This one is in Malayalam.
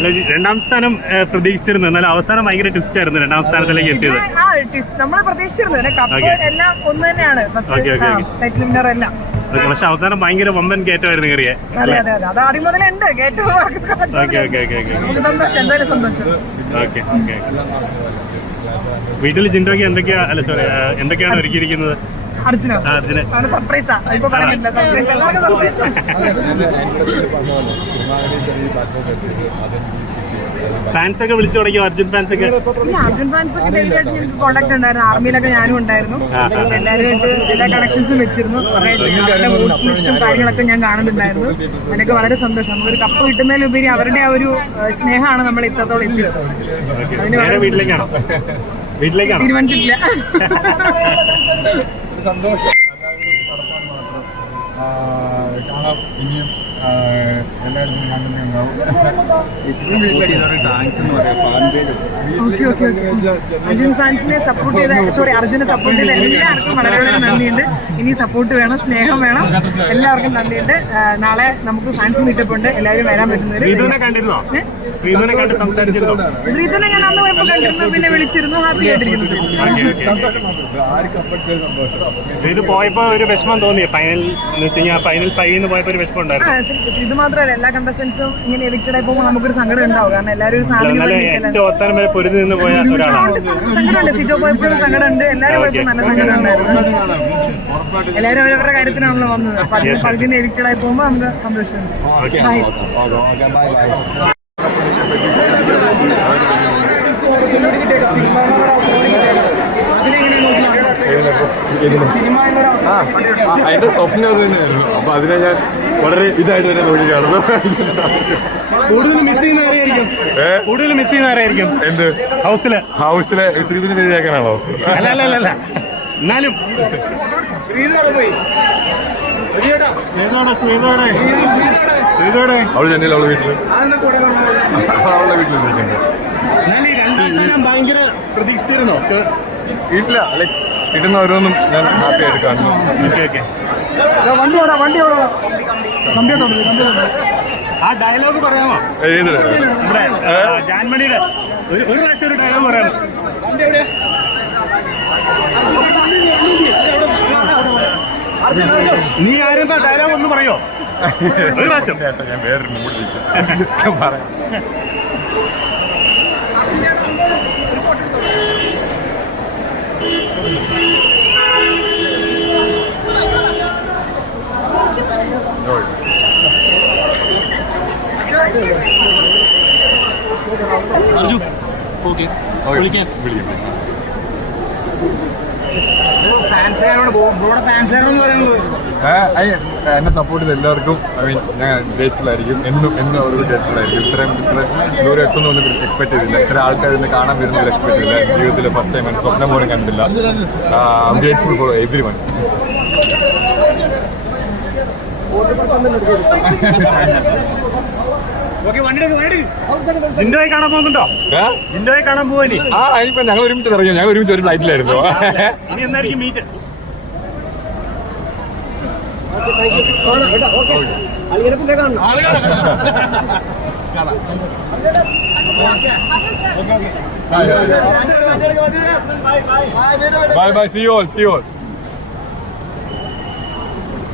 അല്ല രണ്ടാം സ്ഥാനം പ്രതീക്ഷിച്ചിരുന്നു. എന്നാൽ അവസാനം ഭയങ്കര ട്വിസ്റ്റ് ആയിരുന്നു രണ്ടാം സ്ഥാനത്തിലേക്ക് എത്തിയത്. നമ്മൾ പ്രതീക്ഷിച്ചിരുന്നു. കപ്പ് എല്ലാം ഒന്ന് തന്നെയാണ്. ടൈറ്റിൽ വിന്നർ എല്ലാം. പക്ഷെ അവസാനം ഭയങ്കര വമ്പൻ കയറ്റമായിരുന്നു കയറിയെ വീട്ടിൽ ജിൻഡോക്ക് എന്തൊക്കെയാ അല്ല സോറി എന്തൊക്കെയാണ് ഒരുക്കിയിരിക്കുന്നത്? അർജുനോ. അവന് സർപ്രൈസാ ഇപ്പൊ പറഞ്ഞില്ല സർപ്രൈസ് എല്ലാവർക്കും സർപ്രൈസ് ഫാൻസ് ഒക്കെ വിളിച്ചു തുടങ്ങിയോ? അർജുൻ ഫാൻസ് ഒക്കെ പിന്നെ അർജുൻ ഫാൻസ് ഒക്കെ ഡെയിലി ആയിട്ട് എനിക്ക് കോണ്ടാക്ട് ഉണ്ടായിരുന്നു. ആർമിയിലൊക്കെ ഞാനും ഉണ്ടായിരുന്നു. എല്ലാവരുമായിട്ട് എല്ലാ കണക്ഷൻസും വെച്ചിരുന്നു. കുറെ അവരുടെ വോട്ട് ലിസ്റ്റും കാര്യങ്ങളൊക്കെ ഞാൻ കാണുന്നുണ്ടായിരുന്നു. അതിനൊക്കെ വളരെ സന്തോഷം. നമുക്കൊരു കപ്പ് കിട്ടുന്നതിലുപരി അവരുടെ ആ ഒരു സ്നേഹമാണ് നമ്മൾ ഇത്രത്തോളം എത്തിച്ചത്. അതിന് നേരെ വീട്ടിലേക്കാണ്? വീട്ടിലേക്കാണോ വീട്ടിലേക്കാണോ? തീരുമാനിച്ചിട്ടില്ല. സന്തോഷം. എല്ലാവരും കടപ്പാട് മാത്രം കാണാം. ഇനിയും ആ, എല്ലാവരും അങ്ങനെ ഉണ്ടാവും ഓക്കെ ഓക്കെ ഓക്കെ അർജുൻ ഫാൻസിനെ സപ്പോർട്ട് ചെയ്ത സോറി അർജുനെ സപ്പോർട്ട് ചെയ്ത എല്ലാവർക്കും വളരെ വളരെ നന്ദിയുണ്ട്. ഇനി സപ്പോർട്ട് വേണം സ്നേഹം വേണം. എല്ലാവർക്കും നന്ദിയുണ്ട്. നാളെ നമുക്ക് ഫാൻസ് മീറ്റപ്പ് ഉണ്ട്. എല്ലാവരും വരാൻ പറ്റുന്നത് ശ്രീധുവിനെ കണ്ടിരുന്നോ? ശ്രീധുവിനെ കണ്ട് സംസാരിച്ചിരുന്നോ? ശ്രീധുനെ ഞാൻ അന്ന് പോയപ്പോ കണ്ടിരുന്നു പിന്നെ വിളിച്ചിരുന്നു. ഹാപ്പി ആയിട്ടിരിക്കുന്നു പോയപ്പോ ഒരു വിഷമം തോന്നി. ഫൈനൽ ഫൈനൽ ഫൈവ് പോയപ്പോ ഒരു വിഷമം ഉണ്ടായിരുന്നു. ശ്രീധു മാത്രമല്ല എല്ലാ കണ്ടസ്റ്റൻസും ഇങ്ങനെ എവിക്റ്റഡ് ആയി പോകുമ്പോൾ നമുക്കൊരു സങ്കടം ഉണ്ടാവും. കാരണം എല്ലാവരും ഒരു ഫാമിലി അവസാനം വരെ പൊരുതി നിന്ന് പോയ സങ്കടമുണ്ട്. സിജോ പോയപ്പോഴും സങ്കടമുണ്ട്. എല്ലാവരും പോയപ്പോൾ നല്ല സങ്കടം ഉണ്ടായിരുന്നു. എല്ലാവരും അവരവരുടെ കാര്യത്തിനാണല്ലോ വന്നത്. പകുതി എവിക്റ്റഡ് ആയി പോകുമ്പോൾ നമുക്ക് സന്തോഷമുണ്ട് ഓക്കെ. ബൈ ആ അതിന്റെ സ്വപ്നം അത് തന്നെയായിരുന്നു. അപ്പൊ അതിനെ ഞാൻ വളരെ ഇതായിട്ട് തന്നെ നോക്കി കാണുന്നു കൂടുതൽ മിസ് ചെയ്യുന്ന ആരായിരിക്കും കൂടുതൽ മിസ് ചെയ്യുന്ന ആരെയായിരിക്കും? എന്ത്? ഹൗസിലെ. ഹൗസിലെ ശ്രീധുവിന്റെ പേര് കേൾക്കാനാണോ? അല്ല അല്ല അല്ല അല്ല എന്നാലും അവൾ ചെന്നൈയിൽ അവളെ വീട്ടിൽ. അവളെ വീട്ടിൽ പ്രതീക്ഷിച്ചിരുന്നോ? ഇല്ല ലൈക് കിട്ടുന്ന ഓരോന്നും ഞാൻ ഹാപ്പി ആയിട്ട് കാണുന്നു. ഓക്കെ ഓക്കെ വണ്ടി ഓടാ വണ്ടി ഓടാ. കമ്പിയെ തുടങ്ങി കമ്പിയെ ആ ഡയലോഗ് പറയാമോ? ഏത് നമ്മുടെ ജാൻമണിയുടെ ഒരു ഒരു പ്രാവശ്യം ഒരു ഡയലോഗ് പറയാമോ? നീ ആരും ഡയലോഗ് ഒന്ന് പറയോ? ഒരു പ്രാവശ്യം. ഞാൻ വേറൊരു മൂടി പറയാം. ഓക്കെ. വിളിക്കാം. വിളിക്കാം. എന്നെ സപ്പോർട്ട് ചെയ്ത എല്ലാവർക്കും ഐ മീൻ ഞാൻ ഗ്രേറ്റ്ഫുള്ളായിരിക്കും എന്നും എന്നും അവരോട് ഗ്രേറ്റ്ഫുള്ളായിരിക്കും ഇത്രയും ഇത്ര ദൂരം എത്തുന്നൊന്നും എക്സ്പെക്ട് ചെയ്തില്ല. ഇത്ര ആൾക്കാർ ഇന്ന് കാണാൻ വരുന്നത് എക്സ്പെക്ട് ചെയ്തില്ല. ജീവിതത്തിൽ ഫസ്റ്റ് ടൈം സ്വപ്നം പോലും കണ്ടില്ല ഗ്രേറ്റ്ഫുൾ ഫോർ എവ്രി വൺ ജിൻഡോയെ കാണാൻ പോകുന്നുണ്ടോ? ജിൻഡോയെ കാണാൻ പോവാനി ആ ഇനിയിപ്പോ ഞങ്ങൾ ഒരുമിച്ച് ഇറങ്ങി ഞങ്ങൾ ഒരുമിച്ച് ഒരു ഫ്ലൈറ്റിലായിരുന്നു. ഇനി എന്നായിരിക്കും meet bye bye see all see all